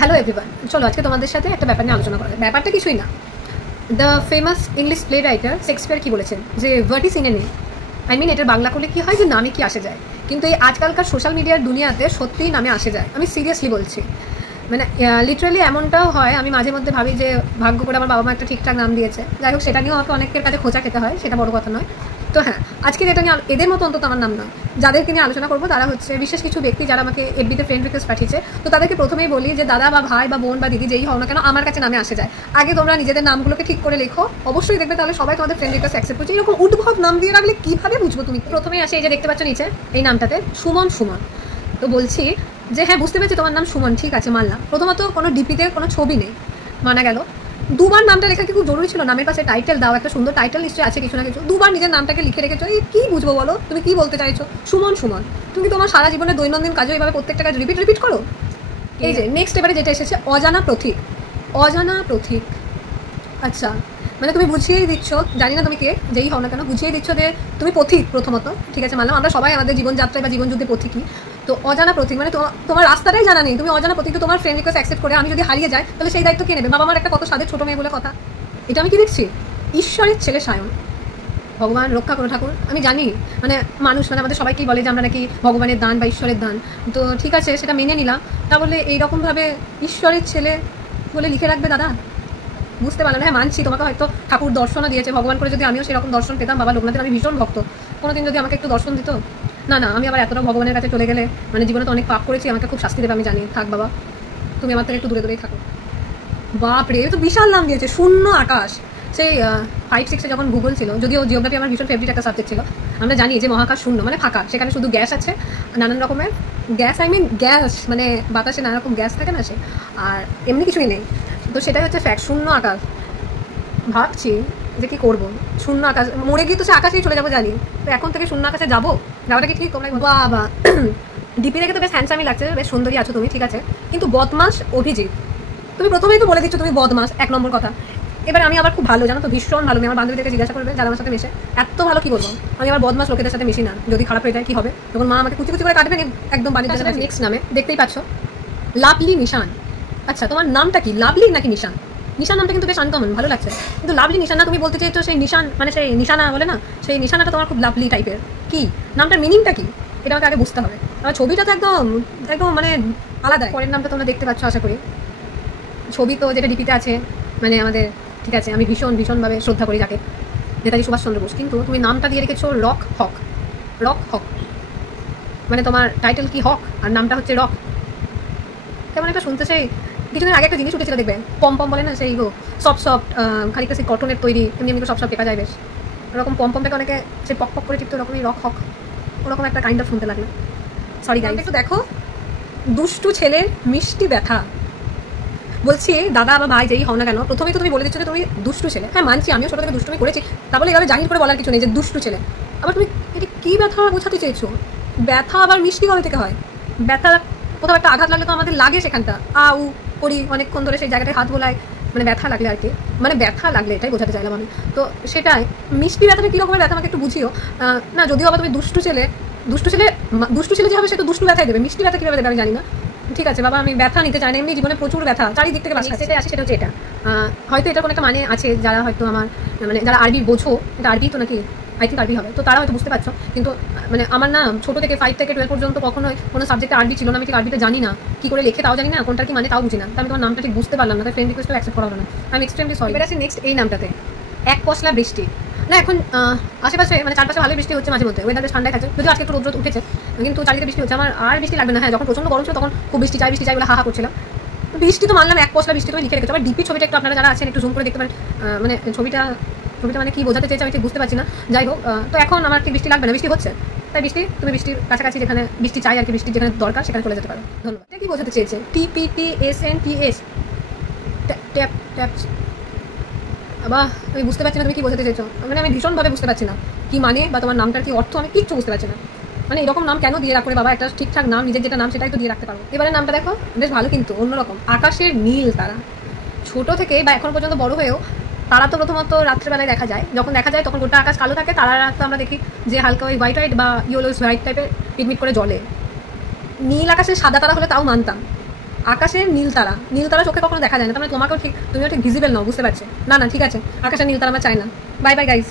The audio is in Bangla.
হ্যালো এভরিওয়ান, চলো আজকে তোমাদের সাথে একটা ব্যাপার নিয়ে আলোচনা করা যায়। ব্যাপারটা কিছুই না, the famous English play writer Shakespeare কি বলেছেন যে what is in a name, I mean এটার বাংলা করলে কি হয় যে নামে কি আসে যায়। কিন্তু এই আজকালকার সোশ্যাল মিডিয়ার দুনিয়াতে সত্যিই নামে আসে যায়, আমি সিরিয়াসলি বলছি। মানে লিটারালি এমনটাও হয়, আমি মাঝে মধ্যে ভাবি যে ভাগ্য করে আমার বাবা মা একটা ঠিকঠাক নাম দিয়েছে। যাই হোক, সেটা নিয়েও আমাকে অনেকের কাছে খোঁচা খেতে হয়, সেটা বড় কথা নয়। তো হ্যাঁ, আজকে এটা নিয়ে এদের মতো অন্তত আমার নাম নয়, যাদেরকে নিয়ে আলোচনা করবো তারা হচ্ছে বিশেষ কিছু ব্যক্তি যারা আমাকে এফবিতে ফ্রেন্ড রিকোয়েস্ট পাঠিয়েছে। তো তাদেরকে প্রথমেই বলি যে দাদা বা ভাই বা বোন বা দিদি যেই হও না কেন, আমার কাছে নামে আসে যায়। আগে তোমরা নিজেদের নামগুলোকে ঠিক করে লেখো, অবশ্যই দেখবে তাহলে সবাই তোমাদের ফ্রেন্ড রিকোয়েস্ট অ্যাকসেপ্ট করছে। এরকম উদ্ভব নাম দিয়ে রাখলে কীভাবে বুঝবো তুমি? প্রথমেই আসে এই যে দেখতে পাচ্ছ নিচে এই নামটাতে সুমন। তো বলছি যে হ্যাঁ বুঝতে পেরেছি তোমার নাম সুমন, ঠিক আছে মানলাম। প্রথমত কোনো ডিপিতে কোনো ছবি নেই, মানা গেল। দুবার নামটা লেখা কি খুব জরুরি ছিল? নামের পাশে টাইটেল দাও, একটা সুন্দর টাইটেল নিশ্চয়ই আছে কিছু না কিছু। দুবার নিজের নামটাকে লিখে রেখেছো, এই কী বুঝবো বলো? তুমি কী বলতে চাইছো? সুমন তুমি তোমার সারা জীবনের দৈনন্দিন কাজে এইভাবে প্রত্যেকটা কাজ রিপিট করো। এই যে নেক্সট এবারে যেটা এসেছে অজানা প্রতীক। আচ্ছা, মানে তুমি বুঝিয়েই দিচ্ছ, জানি না তুমি কে যেই হও না কেন, বুঝিয়ে দিচ্ছ যে তুমি পথিক। প্রথমত ঠিক আছে মানলাম, আমরা সবাই আমাদের জীবনযাত্রায় বা জীবনযুদ্ধে পথিকই। তো অজানা প্রতীক মানে তোমার রাস্তাটাই জানা নেই, তুমি অজানা প্রতীক। তো তোমার ফ্রেন্ড রিকোয়েস্ট অ্যাকসেপ্ট করে আমি যদি হারিয়ে যাই তাহলে সেই দায়িত্ব কে নেবে? বাবা আমার একটা কত সাদের ছোটো মেয়ে বলে কথা। এটা আমি কি দেখছি? ঈশ্বরের ছেলে সায়ন, ভগবান রক্ষা করো ঠাকুর। আমি জানি মানে মানুষ মানে আমাদের সবাইকেই বলে যে আমরা নাকি ভগবানের দান বা ঈশ্বরের দান, তো ঠিক আছে সেটা মেনে নিলাম। তা বলে এইরকমভাবে ঈশ্বরের ছেলে বলে লিখে রাখবে দাদা? বুঝতে পারলাম। হ্যাঁ মানছি তোমাকে হয়তো ঠাকুর দর্শনও দিয়েছে, ভগবান করে যদি আমিও সেরকম দর্শন পেতাম, বাবা লোকনাথের আমি ভীষণ ভক্ত, কোনোদিন যদি আমাকে একটু দর্শন দিত। না আমি আবার এতটা ভগবানের কাছে চলে গেলে মানে জীবনে তো অনেক পাপ করেছি, আমাকে খুব শাস্তি দেবে আমি জানি। থাক বাবা, তুমি আমার থেকে একটু দূরেই থাকো। বাপরে, তো বিশাল নাম দিয়েছে শূন্য আকাশ। সেই 5-6 যখন ভূগোল ছিল, যদিও জিওগ্রাফি আমার ভীষণ ফেভারিট একটা সাবজেক্ট ছিল, আমরা জানি যে মহাকাশ শূন্য মানে ফাঁকা, সেখানে শুধু গ্যাস আছে, নানান রকমের গ্যাস মানে বাতাসে নানা রকম গ্যাস থাকে না সে, আর এমনি কিছুই নেই। তো সেটাই হচ্ছে ফ্যাক্ট, শূন্য আকাশ। ভাবছি যে কী করবো, শূন্য আকাশ মরে গিয়ে তো সে আকাশেই চলে যাবো জানি, তো এখন থেকে শূন্য আকাশে যাবো, যাওয়াটা কি ঠিক? তোমরা বাবা ডিপি দেখে তো বেশ হ্যান্ডসামই লাগছে, বেশ সুন্দরী আছো তুমি, ঠিক আছে, কিন্তু বদমাস অভিজিৎ। তুমি প্রথমেই তো বলে দিচ্ছ তুমি বদমাস, 1 নম্বর কথা। এবার আমি আবার খুব ভালো, জানো তো, ভীষণ ভালো। আমি আমার বান্ধবীদেরকে জিজ্ঞাসা করবে যারা আমার সাথে মেশে, এত ভালো কি বলবো। আমি আবার বদমাস লোকেদের সাথে মিশি না, যদি খারাপ হয়ে যায় কী হবে? যখন মা আমাকে কুচি করে কাটবে একদম বাণিজ্য। নেক্সট নামে দেখতেই পাচ্ছ লাভলি নিশান। আচ্ছা, তোমার নামটা কি লাভলি নাকি নিশান? নিশান নামটা কিন্তু বেশ আনকমন, ভালো লাগছে, কিন্তু লাভলি নিশান না। তুমি বলতে চাইছো সেই নিশান মানে সেই নিশানা বলে না, সেই নিশানাটা তোমার খুব লাভলি টাইপের। কি নামটার মিনিংটা কি এটা আমাকে আগে বুঝতে হবে। আর ছবিটা তো একদম মানে আলাদা। পরের নামটা তোমরা দেখতে পাচ্ছ আশা করি, ছবি তো যেটা ডিপিতে আছে মানে আমাদের, ঠিক আছে, আমি ভীষণভাবে শ্রদ্ধা করি যাকে, নেতাজি সুভাষচন্দ্র বোস। কিন্তু তুমি নামটা দিয়ে রেখেছো রক হক। মানে তোমার টাইটেল কি হক আর নামটা হচ্ছে রক। কেমন একটা শুনতে সেই কিছুদিন আগে একটা জিনিস উঠেছিল দেখবে, পম বলে না, সেই সফট খানিকটা সেই কটনের তৈরি, এমনি সব টেপা যায় বেশ, ওরকম পমটাকে অনেকে সেই পক করে টিপতে, ওরকমই রক হক, ওরকম একটা কাইন্ড অফ শুনতে লাগলো। সরি গাইস, একটু দেখো, দুষ্টু ছেলের মিষ্টি ব্যথা। বলছি দাদা বা ভাই যেই হও না কেন, প্রথমেই তো তুমি বলে দিচ্ছ যে তুমি দুষ্টু ছেলে। হ্যাঁ মানছি, আমিও ছোটো থেকে দুষ্টুমি করেছি, তাহলে এইভাবে জাহির করে বলার কিছু নেই যে দুষ্টু ছেলে। আবার তুমি এটি কী ব্যথা বোঝাতে চেয়েছো? ব্যথা আবার মিষ্টি কবে থেকে হয়? ব্যথা কোথাও একটা আঘাত লাগলে তো আমাদের লাগে, সেখানটা উ করি অনেকক্ষণ ধরে, সেই জায়গাটায় হাত বোলাই, মানে ব্যথা লাগলে আর কি, মানে ব্যথা লাগলে এটাই বোঝাতে চাইলাম আমি। তো সেটাই, মিষ্টি ব্যথাটা কী রকমের ব্যথা আমাকে একটু বুঝিও না। যদিও আবার তুমি দুষ্টু ছেলে যে হবে সে তো দুষ্টু ব্যথাই দেবে, মিষ্টি ব্যথা কীভাবে দেবে আমি জানি না। ঠিক আছে বাবা, আমি ব্যথা নিতে চাই না, এমনি জীবনে প্রচুর ব্যথা চারিদিক থেকে বাঁচতে আসে। সেটা হচ্ছে এটা, হয়তো এটা কোনো একটা মানে আছে, যারা হয়তো আমার মানে যারা আরবি বোঝো, এটা আরবি তো নাকি, আই থিঙ্ক আরবি হবে, তো তারা হয়তো বুঝতে পারছো। কিন্তু মানে আমার না ছোটো থেকে 5 থেকে 12 পর্যন্ত কখনোই কোনো সাবজেক্টে আরবি ছিল না, আমি ঠিক আরবিতে জানি না, কী করে লেখে তাও জানি না, কোনটার কি মানে তাও বুঝি না। তো আমি তোমার নামটা ঠিক বুঝতে পারলাম না, তাই ফ্রেন্ড রিকোয়েস্টও অ্যাকসেপ্ট করা হলো না, আমি এক্সট্রিমলি সরি। এবার আছে নেক্সট এই নামটাতে, এক পশলা বৃষ্টি। না এখন আশেপাশে মানে চারপাশে ভালোই বৃষ্টি হচ্ছে মাঝে মধ্যে, ওয়েদার বেশ ঠান্ডায় থাকছে, যদিও আজকে একটু রোদ উঠেছে, কিন্তু চারিদিকে বৃষ্টি হচ্ছে। আমার আর বৃষ্টি লাগবে না। হ্যাঁ যখন প্রচণ্ড গরম ছিল তখন খুব বৃষ্টি চাই বলে হা করছিলাম। বৃষ্টি তো মানলাম, এক পশলা বৃষ্টি তুমি লিখে রেখেছো। আবার ডিপি ছবিটা একটু আপনারা যারা আছেন একটু জুম করে দেখতে পারেন, মানে ছবিটা মানে কি বোঝাতে চেয়েছে আমি ঠিক বুঝতে পারছি না। যাই হোক, তো এখন আমার ঠিক বৃষ্টি লাগবে না, বৃষ্টি হচ্ছে, তাই তুমি বৃষ্টির কাছাকাছি যেখানে বৃষ্টি চাই আর কি, বৃষ্টির যেখানে দরকার সেখানে চলে যেতে পারো। ধন্যবাদ। এটা কি বোঝাতে চেয়েছে? TPTSNTS tap. আবার আমি বুঝতে পারছি না তুমি কি বোঝাতে চেয়েছো, মানে আমি ভীষণভাবে বুঝতে পারছি না কি মানে, বা তোমার নামটার কি অর্থ আমি কিচ্ছু বুঝতে পারছি না। মানে এরকম নাম কেন দিয়ে রাখো বাবা? একটা ঠিকঠাক নাম, নিজের যেটা নাম সেটাই তো দিয়ে রাখতে পারো। এবারে নামটা দেখো বেশ ভালো, কিন্তু অন্যরকম, আকাশের নীল তারা। ছোটো থেকে বা এখন পর্যন্ত বড় হয়েও তারা তো প্রথমত রাত্রেবেলায় দেখা যায়, যখন দেখা যায় তখন গোটা আকাশ কালো থাকে, তারা তো আমরা দেখি যে হালকা ওই হোয়াইট বা ইয়েলোস হোয়াইট টাইপের পিকমিক করে জ্বলে। নীল আকাশের সাদা তারা হলে তাও মানতাম, আকাশের নীল তারা চোখে কখনো দেখা যায় না, তার মানে তুমিও ঠিক ভিজিবল নাও, বুঝতে পারছো? না ঠিক আছে, আকাশের নীল তারা আমরা চাই না। Bye bye guys.